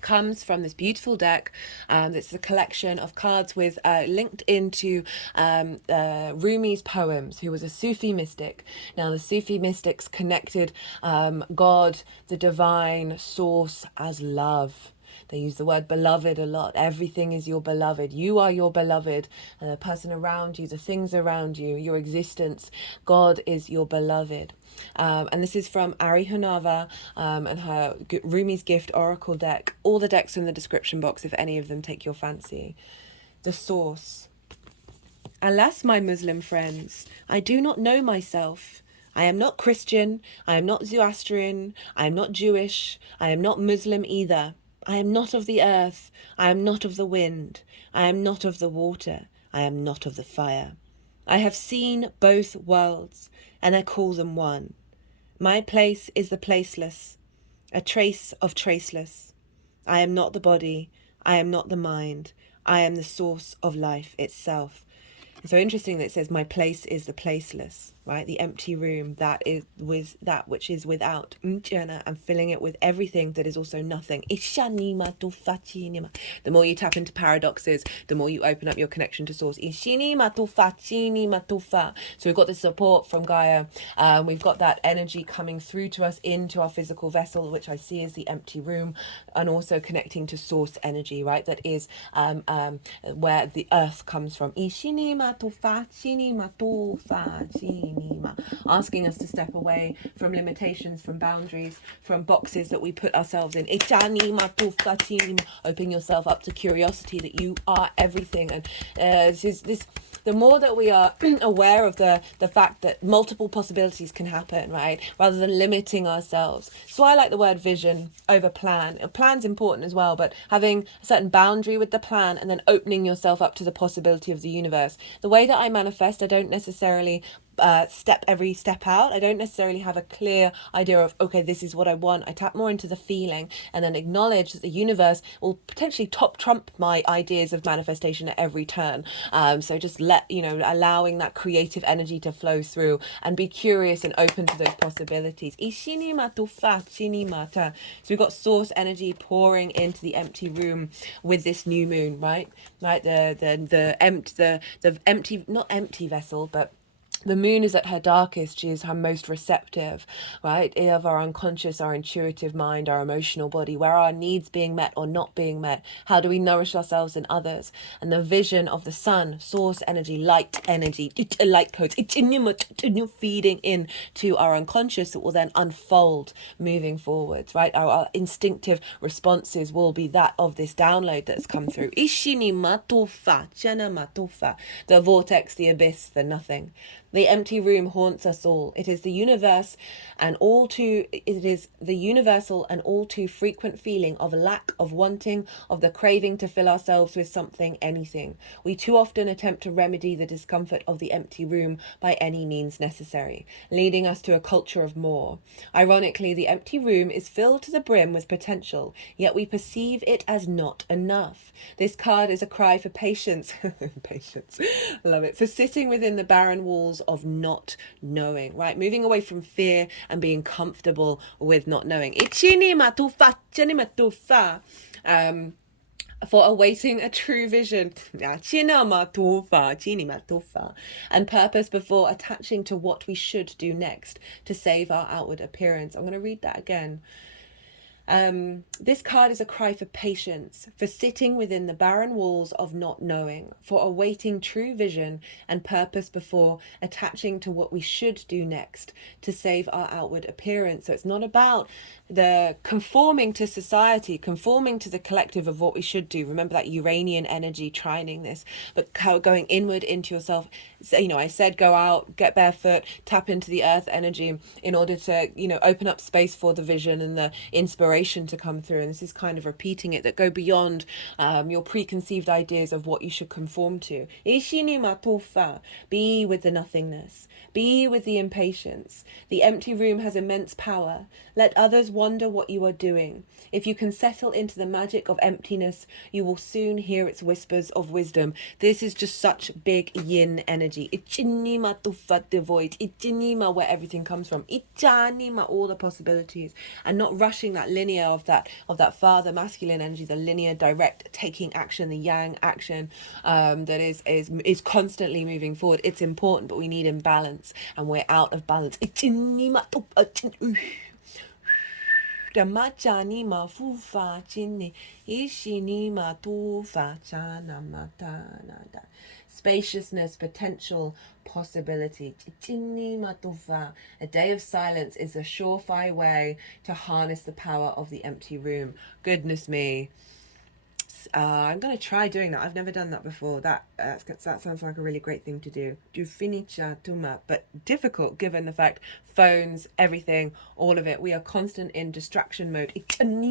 comes from this beautiful deck. It's a collection of cards with linked into Rumi's poems, who was a Sufi mystic. Now, the Sufi mystics connected God, the divine source, as love. They use the word beloved a lot. Everything is your beloved. You are your beloved. The person around you, the things around you, your existence. God is your beloved. And this is from Ari Hunava and her Rumi's Gift Oracle deck. All the decks in the description box if any of them take your fancy. The source. Alas, my Muslim friends, I do not know myself. I am not Christian. I am not Zoroastrian. I am not Jewish. I am not Muslim either. I am not of the earth. I am not of the wind. I am not of the water. I am not of the fire. I have seen both worlds, and I call them one. My place is the placeless, a trace of traceless. I am not the body. I am not the mind. I am the source of life itself. It's so interesting that it says my place is the placeless, right? The empty room, that is with that which is without, and filling it with everything that is also nothing. The more you tap into paradoxes, the more you open up your connection to source. So we've got the support from Gaia. We've got that energy coming through to us into our physical vessel, which I see as the empty room, and also connecting to source energy, right? That is where the earth comes from. Asking us to step away from limitations, from boundaries, from boxes that we put ourselves in. Opening yourself up to curiosity that you are everything. And the more that we are aware of the fact that multiple possibilities can happen, right, rather than limiting ourselves. So I like the word vision over plan. Plan's important as well, but having a certain boundary with the plan and then opening yourself up to the possibility of the universe. The way that I manifest, I don't necessarily every step out. I don't necessarily have a clear idea of, okay, this is what I want. I tap more into the feeling and then acknowledge that the universe will potentially trump my ideas of manifestation at every turn. So just allowing that creative energy to flow through and be curious and open to those possibilities. So we've got source energy pouring into the empty room with this new moon, right? The empty, not empty vessel, but The moon is at her darkest. She is her most receptive, right? Of our unconscious, our intuitive mind, our emotional body. Where are our needs being met or not being met? How do we nourish ourselves and others? And the vision of the sun, source energy, light codes. It's feeding in to our unconscious that will then unfold moving forwards, right? Our instinctive responses will be that of this download that's come through. Ishini matufa, chana matufa. The vortex, the abyss, the nothing. The empty room haunts us all. It is the universal and all too frequent feeling of lack, of wanting, of the craving to fill ourselves with something, anything. We too often attempt to remedy the discomfort of the empty room by any means necessary, leading us to a culture of more. Ironically, the empty room is filled to the brim with potential, yet we perceive it as not enough. This card is a cry for patience. Patience. Love it. For sitting within the barren walls of not knowing, right? Moving away from fear and being comfortable with not knowing. For awaiting a true vision and purpose before attaching to what we should do next to save our outward appearance. I'm going to read that again. This card is a cry for patience, for sitting within the barren walls of not knowing, for awaiting true vision and purpose before attaching to what we should do next to save our outward appearance. So it's not about the conforming to society, conforming to the collective of what we should do. Remember that Uranian energy trining this, but going inward into yourself. So, I said go out, get barefoot, tap into the earth energy in order to, open up space for the vision and the inspiration to come through. And this is kind of repeating it, that go beyond your preconceived ideas of what you should conform to. Be with the nothingness. Be with the impatience. The empty room has immense power. Let others wonder what you are doing. If you can settle into the magic of emptiness, you will soon hear its whispers of wisdom. This is just such big yin energy. Ichinima tufa devoid. Ichinima, where everything comes from. Ichanima, all the possibilities. And not rushing that linear of that father masculine energy, the linear direct taking action, the yang action that is constantly moving forward. It's important, but we need imbalance, and we're out of balance. Spaciousness, potential, possibility. A day of silence is a surefire way to harness the power of the empty room. Goodness me. I'm going to try doing that. I've never done that before. That sounds like a really great thing to do. But difficult given the fact phones, everything, all of it. We are constant in distraction mode. And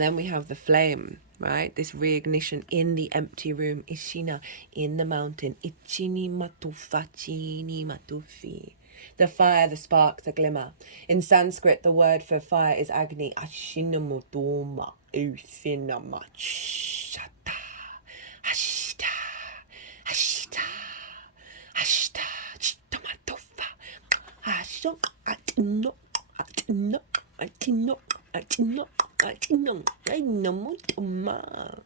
then we have the flame, right? This reignition in the empty room. Ishina, in the mountain. The fire, the spark, the glimmer. In Sanskrit, the word for fire is Agni. Ashinamudoma usinama shata. Ashita. Ashita. Ashita. Chitamatofa. Ashok. Atino. Atino. Atino. Atino. Atino. Ainamutoma.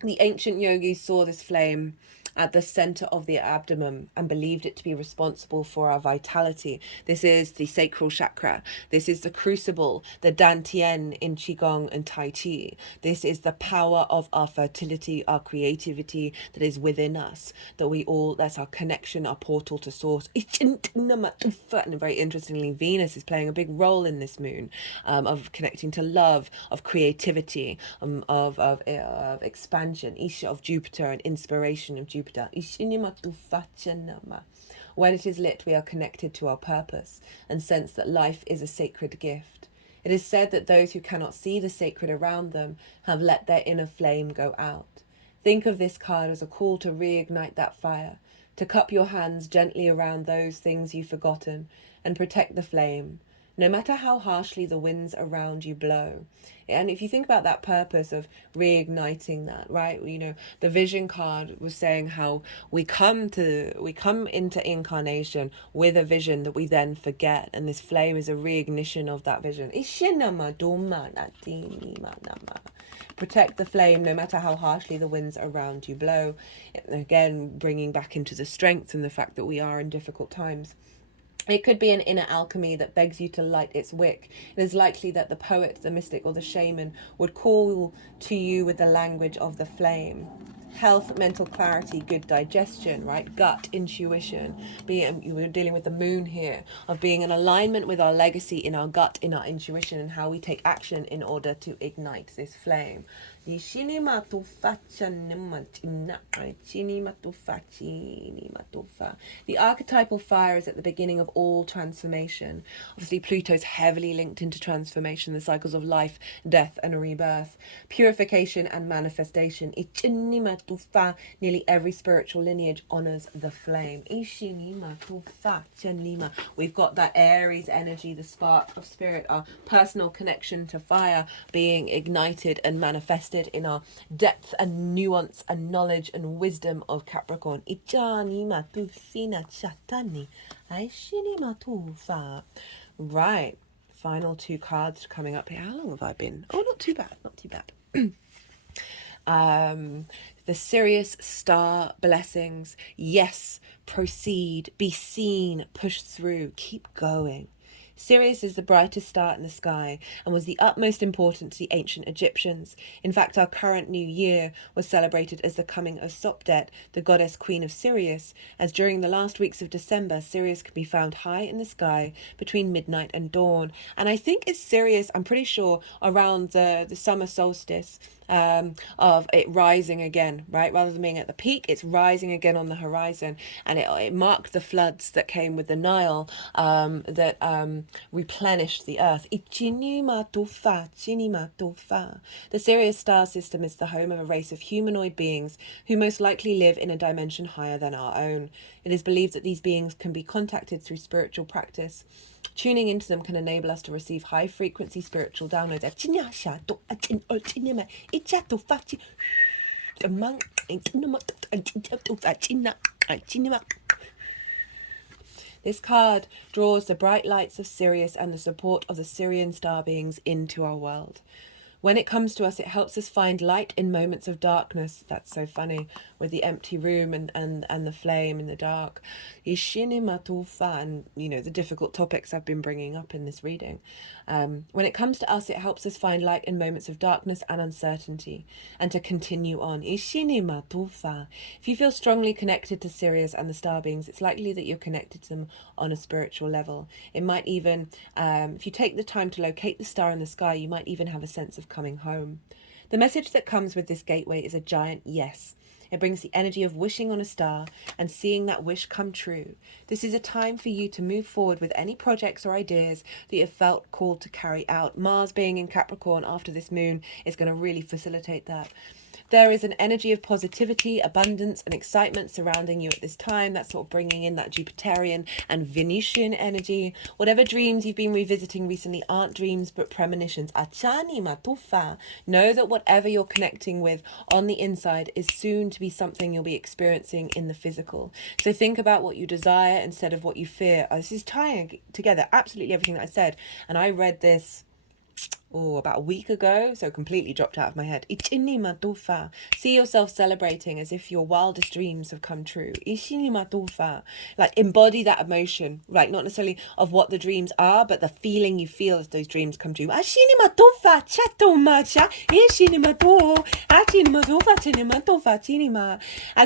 The ancient yogis saw this flame at the center of the abdomen and believed it to be responsible for our vitality. This is the sacral chakra. This is the crucible, the dantian in Qigong and Tai Chi. This is the power of our fertility, our creativity that is within us, that's our connection, our portal to source. And very interestingly, Venus is playing a big role in this moon, of connecting to love, of creativity, of expansion, Isha of Jupiter and inspiration of Jupiter. When it is lit, we are connected to our purpose and sense that life is a sacred gift. It is said that those who cannot see the sacred around them have let their inner flame go out. Think of this card as a call to reignite that fire, to cup your hands gently around those things you've forgotten and protect the flame, no matter how harshly the winds around you blow. And if you think about that purpose of reigniting that, right? The vision card was saying how we come into incarnation with a vision that we then forget, and this flame is a reignition of that vision. protect the flame no matter how harshly the winds around you blow. Again, bringing back into the strength and the fact that we are in difficult times. It could be an inner alchemy that begs you to light its wick. It is likely that the poet, the mystic, or the shaman would call to you with the language of the flame. Health, mental clarity, good digestion, right? Gut, intuition. We're dealing with the moon here, of being in alignment with our legacy in our gut, in our intuition, and how we take action in order to ignite this flame. The archetypal fire is at the beginning of all transformation. Obviously, Pluto's heavily linked into transformation, the cycles of life, death, and rebirth, purification and manifestation. Nearly every spiritual lineage honors the flame. We've got that Aries energy, the spark of spirit, our personal connection to fire being ignited and manifested in our depth and nuance and knowledge and wisdom of Capricorn. Right, final two cards coming up here. How long have I been? Oh, not too bad, not too bad. The Sirius star blessings. Yes, proceed, be seen, push through, keep going. Sirius is the brightest star in the sky and was the utmost important to the ancient Egyptians. In fact, our current new year was celebrated as the coming of Sopdet, the goddess queen of Sirius, as during the last weeks of December, Sirius can be found high in the sky between midnight and dawn. And I think it's Sirius, I'm pretty sure, around the summer solstice, of it rising again, right? Rather than being at the peak, it's rising again on the horizon. And it marked the floods that came with the Nile, that replenished the earth. The Sirius star system is the home of a race of humanoid beings who most likely live in a dimension higher than our own. It is believed that these beings can be contacted through spiritual practice. Tuning into them can enable us to receive high-frequency spiritual downloads. This card draws the bright lights of Sirius and the support of the Sirian star beings into our world. When it comes to us, it helps us find light in moments of darkness. That's so funny, with the empty room and the flame in the dark. And, you know, the difficult topics I've been bringing up in this reading. When it comes to us, it helps us find light in moments of darkness and uncertainty, and to continue on. If you feel strongly connected to Sirius and the star beings, it's likely that you're connected to them on a spiritual level. It might even, if you take the time to locate the star in the sky, you might even have a sense of coming home. The message that comes with this gateway is a giant yes. It brings the energy of wishing on a star and seeing that wish come true. This is a time for you to move forward with any projects or ideas that you have felt called to carry out. Mars being in Capricorn after this moon is going to really facilitate that. There is an energy of positivity, abundance, and excitement surrounding you at this time. That's sort of bringing in that Jupiterian and Venusian energy. Whatever dreams you've been revisiting recently aren't dreams, but premonitions. Achani matufa. Know that whatever you're connecting with on the inside is soon to be something you'll be experiencing in the physical. So think about what you desire instead of what you fear. This is tying together absolutely everything that I said. And I read this about a week ago, so completely dropped out of my head. See yourself celebrating as if your wildest dreams have come true. Like, embody that emotion, like not necessarily of what the dreams are, but the feeling you feel as those dreams come true. As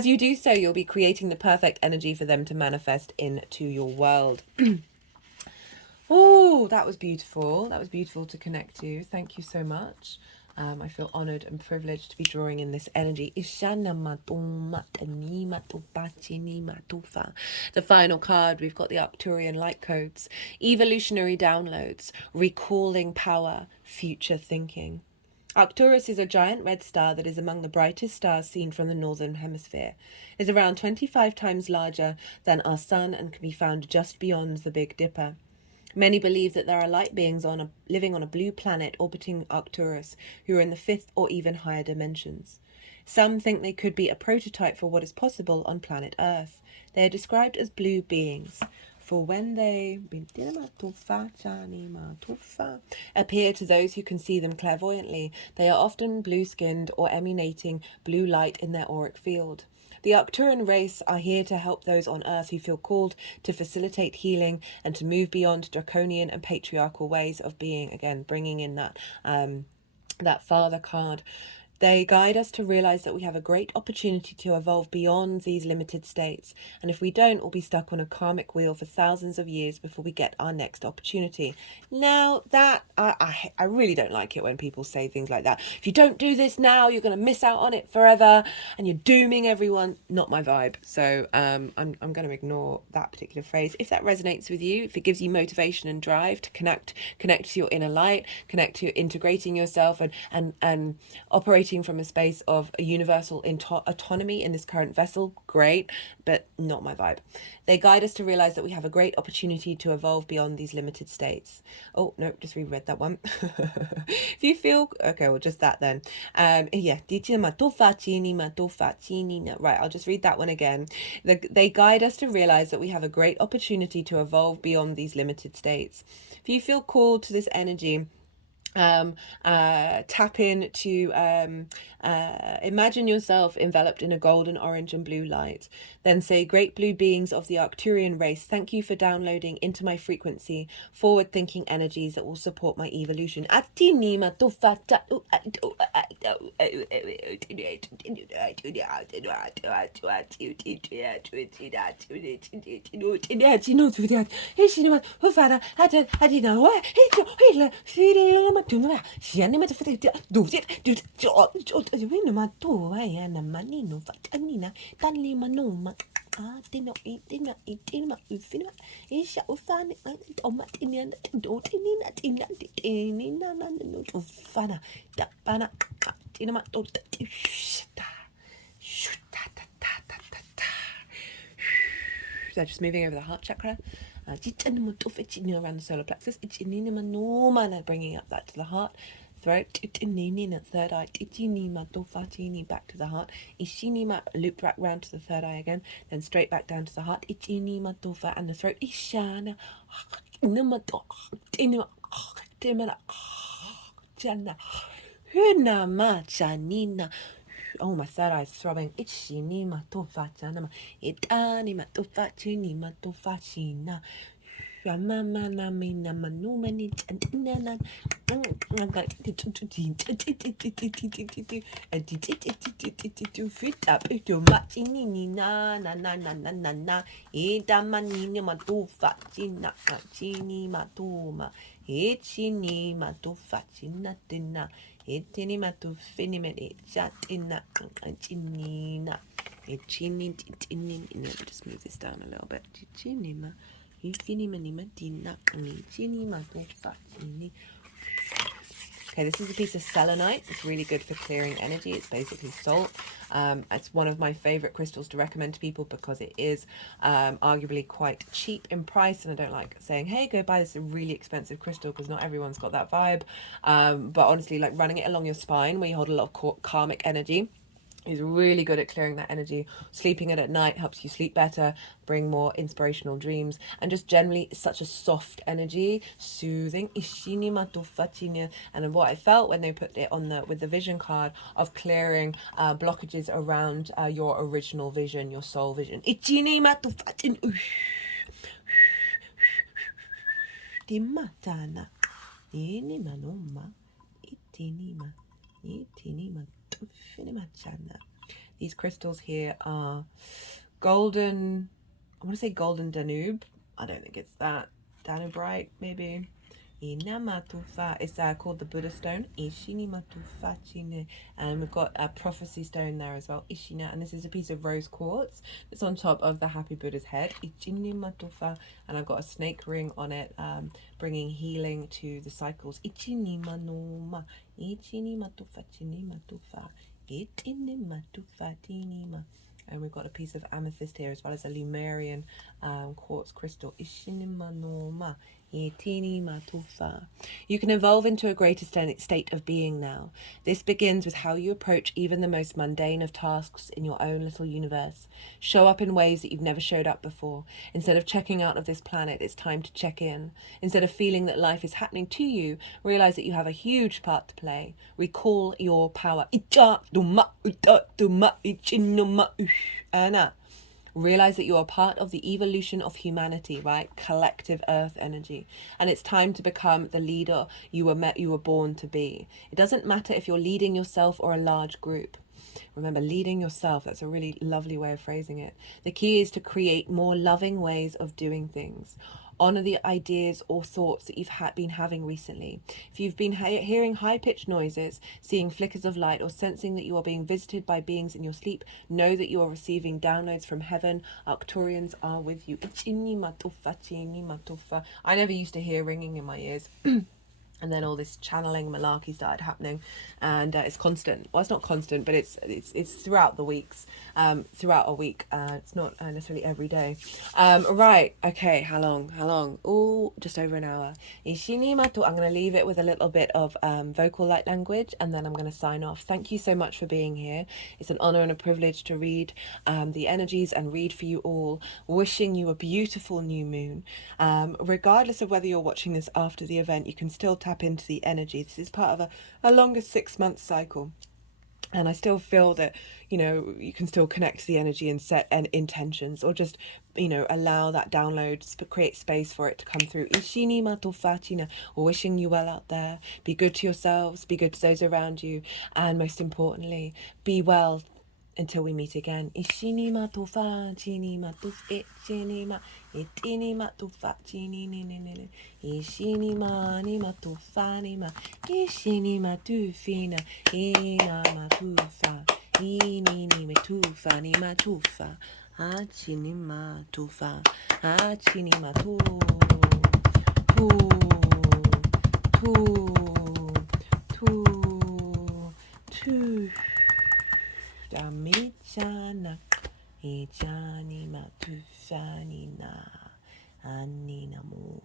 you do so, you'll be creating the perfect energy for them to manifest into your world. Oh, that was beautiful. That was beautiful to connect to. Thank you so much. I feel honoured and privileged to be drawing in this energy. The final card, we've got the Arcturian light codes, evolutionary downloads, recalling power, future thinking. Arcturus is a giant red star that is among the brightest stars seen from the northern hemisphere. It is around 25 times larger than our sun and can be found just beyond the Big Dipper. Many believe that there are light beings living on a blue planet orbiting Arcturus who are in the fifth or even higher dimensions. Some think they could be a prototype for what is possible on planet Earth. They are described as blue beings. For when they appear to those who can see them clairvoyantly. They are often blue-skinned or emanating blue light in their auric field. The Arcturian race are here to help those on Earth who feel called to facilitate healing and to move beyond draconian and patriarchal ways of being. Again, bringing in that father card. They guide us to realize that we have a great opportunity to evolve beyond these limited states. And if we don't, we'll be stuck on a karmic wheel for thousands of years before we get our next opportunity. Now, that I really don't like it when people say things like that. If you don't do this now, you're going to miss out on it forever and you're dooming everyone. Not my vibe. So I'm going to ignore that particular phrase. If that resonates with you, if it gives you motivation and drive to connect to your inner light, connect to integrating yourself and operating from a space of a universal autonomy in this current vessel, great, but not my vibe. They guide us to realize that we have a great opportunity to evolve beyond these limited states. Oh, no, just reread that one. If you feel, okay, well, just that then. Yeah, right, I'll just read that one again. They guide us to realize that we have a great opportunity to evolve beyond these limited states. If you feel called to this energy, tap in to imagine yourself enveloped in a golden, orange and blue light. Then say, great blue beings of the Arcturian race, thank you for downloading into my frequency forward-thinking energies that will support my evolution. So just moving over the heart chakra, around the solar plexus, bringing up that to the heart, throat, third eye, back to the heart, loop back round to the third eye again, then straight back down to the heart, and the throat, oh, my third eye is throbbing. Just move this down a little bit. Okay, this is a piece of selenite. It's really good for clearing energy. It's basically salt. It's one of my favorite crystals to recommend to people because it is arguably quite cheap in price, and I don't like saying, hey, go buy this really expensive crystal, because not everyone's got that vibe. But honestly, like running it along your spine where you hold a lot of karmic energy is really good at clearing that energy. Sleeping it at night helps you sleep better, bring more inspirational dreams, and just generally such a soft energy, soothing. And what I felt when they put it on with the vision card of clearing blockages around your original vision, your soul vision. These crystals here are golden, I want to say golden Danube. I don't think it's that. Danubrite, maybe. It's called the Buddha stone. And we've got a prophecy stone there as well. And this is a piece of rose quartz that's on top of the Happy Buddha's head. And I've got a snake ring on it, bringing healing to the cycles. And we've got a piece of amethyst here, as well as a Lemurian quartz crystal. Itini matufa. You can evolve into a greater state of being now. This begins with how you approach even the most mundane of tasks in your own little universe. Show up in ways that you've never showed up before. Instead of checking out of this planet, it's time to check in. Instead of feeling that life is happening to you, realize that you have a huge part to play. Recall your power. Realize that you are part of the evolution of humanity, right? Collective earth energy. And it's time to become the leader you were born to be. It doesn't matter if you're leading yourself or a large group. Remember, leading yourself, that's a really lovely way of phrasing it. The key is to create more loving ways of doing things. Honor the ideas or thoughts that you've been having recently. If you've been hearing high-pitched noises, seeing flickers of light, or sensing that you are being visited by beings in your sleep, know that you are receiving downloads from heaven. Arcturians are with you. I never used to hear ringing in my ears. And then all this channeling malarkey started happening, and it's constant. Well, it's not constant, but it's throughout the weeks, throughout a week. It's not necessarily every day. Right. Okay. How long? Oh, just over an hour. I'm going to leave it with a little bit of vocal light language, and then I'm going to sign off. Thank you so much for being here. It's an honor and a privilege to read the energies and read for you all. Wishing you a beautiful new moon. Regardless of whether you're watching this after the event, you can still tap into the energy. This is part of a longer 6-month cycle. And I still feel that, you can still connect to the energy and set intentions, or just, allow that download, create space for it to come through. Ishini mato fatina, wishing you well out there. Be good to yourselves, be good to those around you, and most importantly, be well until we meet again. Ishini matufa, chini matuf, ichini ma, itini matufa, chini ni ni ni. Ishini ma ni matufa ni ma, ishini matufina, ina matufa, ini ni matufa ni matufa, achini matufa, achini matu, tu. Damichana, Ijani matufani na, ani namu.